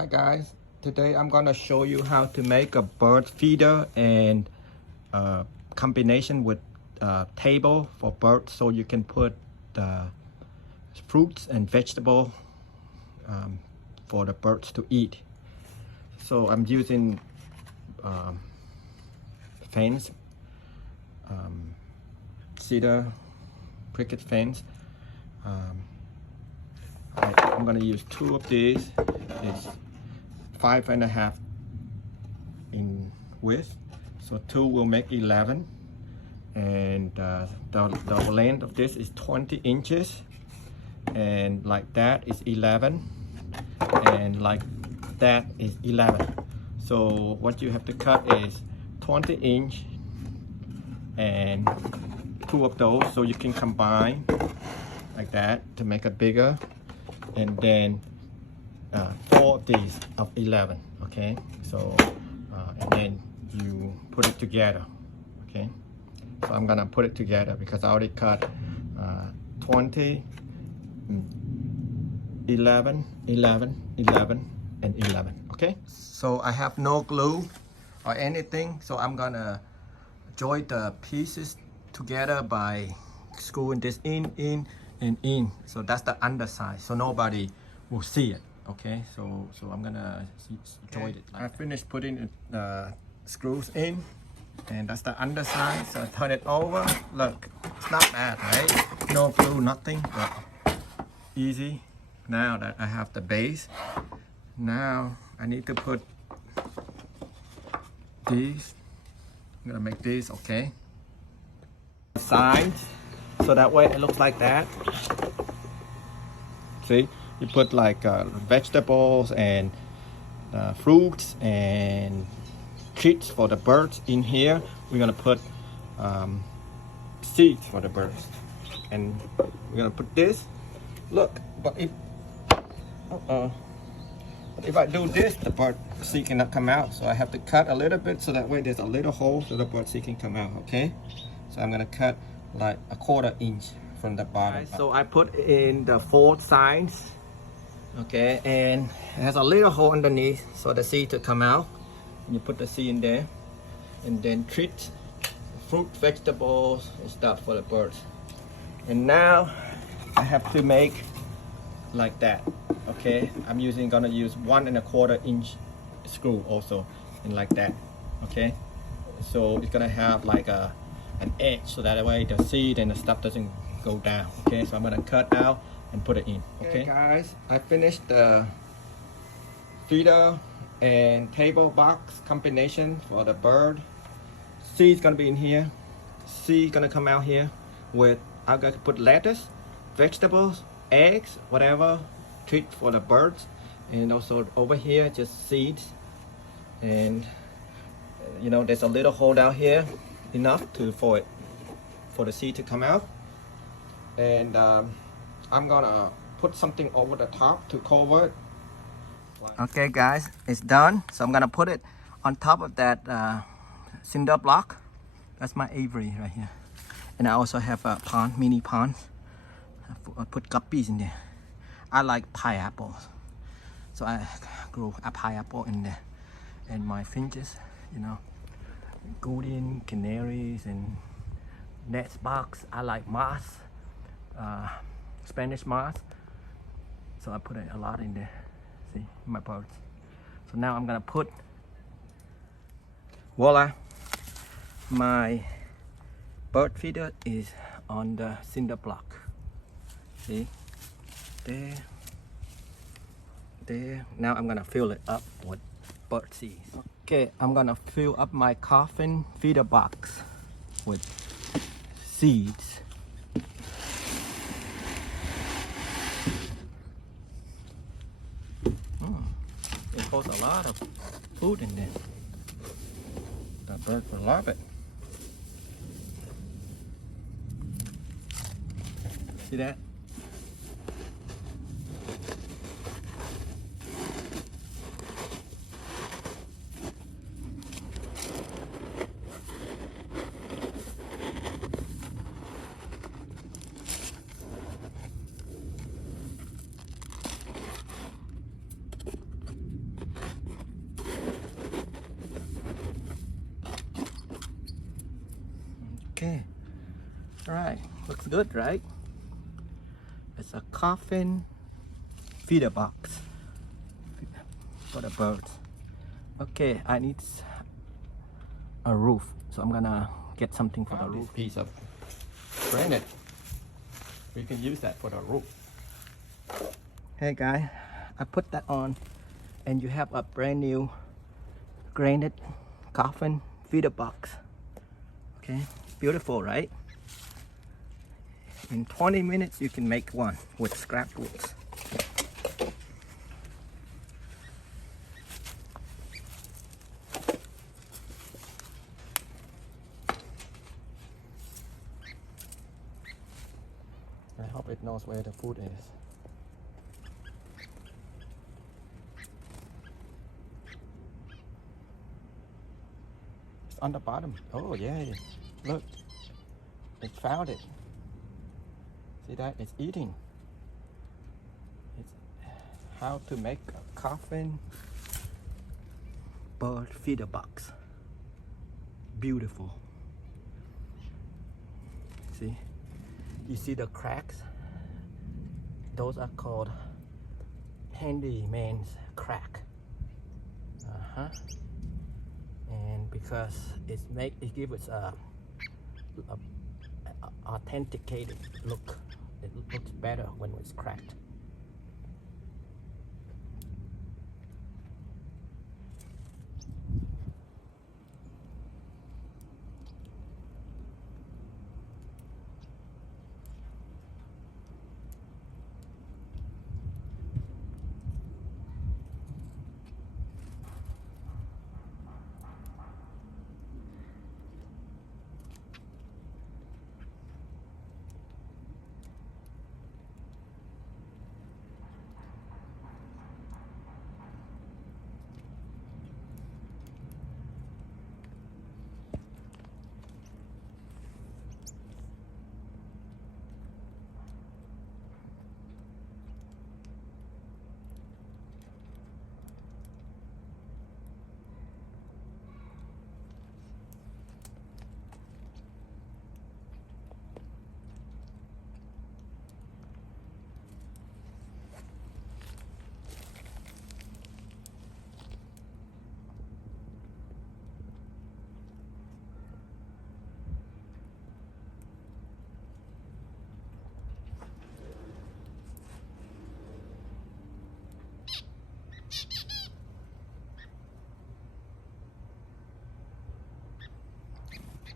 Hi guys, today I'm gonna show you how to make a bird feeder and combination with table for birds, so you can put fruits and vegetable for the birds to eat. So I'm using fence, cedar picket fence. I'm gonna use 2 of these. It's 5.5 in width, so 2 will make 11, and the length of this is 20 inches, and like that is 11, and like that is 11. So what you have to cut is 20 inch and 2 of those, so you can combine like that to make it bigger, and then 4 of these of 11. Okay, so and then you put it together. Okay, so I'm gonna put it together because I already cut 20, 11, 11, 11, and 11. Okay, so I have no glue or anything, so I'm gonna join the pieces together by screwing this in, and in. So that's the underside, so nobody will see it. Okay, so I'm gonna join it. I finished putting the screws in, and that's the underside. So I turn it over. Look, it's not bad, right? No glue, nothing, but easy. Now that I have the base, now I need to put these. I'm gonna make these, okay, sides, so that way it looks like that. See, you put like vegetables and fruits and treats for the birds in here. We're gonna put seeds for the birds, and we're gonna put this. Look, but if I do this, the bird seed cannot come out, so I have to cut a little bit, so that way there's a little hole so the bird seed can come out. Okay, so I'm gonna cut like a 1/4 inch from the bottom. So I put in the 4 sides. Okay, and it has a little hole underneath so the seed to come out. You put the seed in there, and then treat fruit, vegetables, and stuff for the birds. And now I have to make like that. Okay, I'm gonna use 1 1/4 inch screw also, and like that. Okay, so it's gonna have like an edge, so that way the seed and the stuff doesn't go down. Okay, so I'm gonna cut out and put it in. Okay guys, I finished the feeder and table box combination for the bird. Seed's gonna be in here. Seed gonna come out here with, I'm gonna put lettuce, vegetables, eggs, whatever treat for the birds, and also over here just seeds. And you know, there's a little hole down here, enough for the seed to come out. And I'm gonna put something over the top to cover it. Okay guys, it's done. So I'm gonna put it on top of that cinder block. That's my aviary right here. And I also have a pond, mini pond. I put guppies in there. I like pineapples, so I grew a pineapple in there. And my finches, you know, golden canaries and nest box. I like moss, Spanish moss, so I put a lot in there. See, my birds. So now I'm gonna put, voila, my bird feeder is on the cinder block. See, there. Now I'm gonna fill it up with bird seeds. Okay, I'm gonna fill up my Coffin feeder box with seeds. It holds a lot of food in there. The bird will love it. See that? right, looks good, right? It's a coffin feeder box for the birds. Okay, I need a roof, so I'm gonna get something for the roof. This piece of granite, we can use that for the roof. Hey guys, I put that on, and you have a brand new granite coffin feeder box. Okay, beautiful, right? In 20 minutes you can make one with scrap woods. I hope it knows where the food is. It's on the bottom. Oh yeah, look, it found it. See that? It's eating. It's how to make a coffin bird feeder box. Beautiful. See? You see the cracks? Those are called handyman's crack. And because it gives us a authenticated look. It looks better when it's cracked.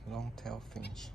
Long-tailed finch.